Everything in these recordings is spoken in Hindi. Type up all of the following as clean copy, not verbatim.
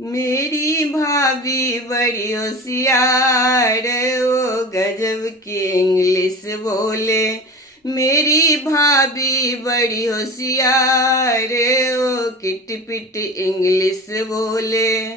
मेरी भाभी बड़ी होशियार, ओ गजब की इंग्लिश बोले। मेरी भाभी बड़ी होशियार, ओ किट पिट इंग्लिश बोले।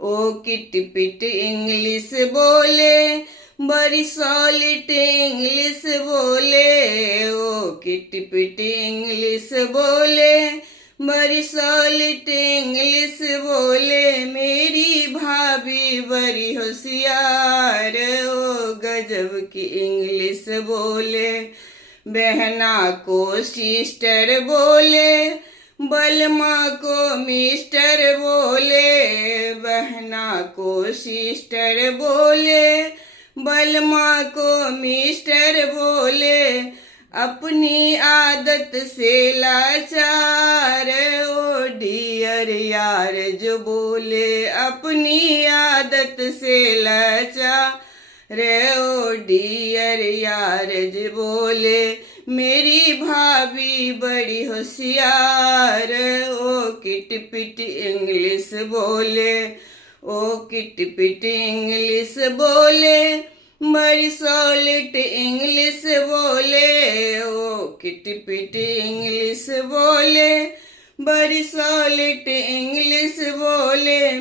ओ किट पिट इंग्लिश बोले, बड़ी सॉलिड इंग्लिश बोले। ओ किट पिट इंग्लिश बोले, बड़ी सॉलिड इंग्लिश बोले। मेरी भाभी बड़ी होशियार, ओ गजब की इंग्लिश बोले। बहना को सिस्टर बोले, बलमा को मिस्टर बोले। बहना को सिस्टर बोले, बलमा को मिस्टर बोले। अपनी आदत से लाचार, ओ डियर यार जो बोले। अपनी आदत से लाचार, ओ डियर यार जो बोले। मेरी भाभी बड़ी होशियार, ओ किट पिट इंग्लिश बोले। ओ किट पिट इंग्लिश बोले, बड़ी सॉलिड इंग्लिश बोले। ओ किट पिट इंग्लिश बोले, बड़ी सॉलिड इंग्लिश बोले।